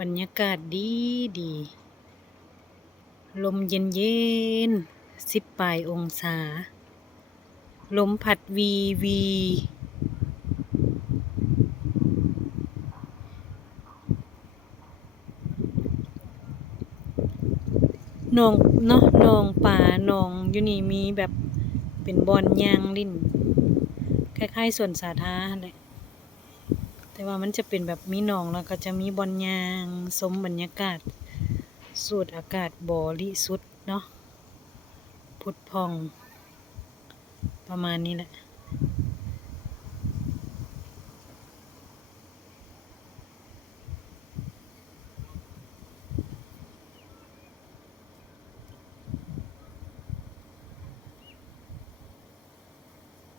บรรยากาศดีดี ลมเย็นเย็น10 ปลายองศา ลมพัดวีวีหนองเนาะหนองป่าหนองอยู่นี่มีแบบเป็นบ่อนย่างลิ้นคล้ายๆสวนสาธารณะแหละแต่ว่ามันจะเป็นแบบมีหนองแล้วก็จะมีบ่อนย่างชมบรรยากาศสูดอากาศบริสุทธิ์เนาะผุดผ่องประมาณนี้แหละ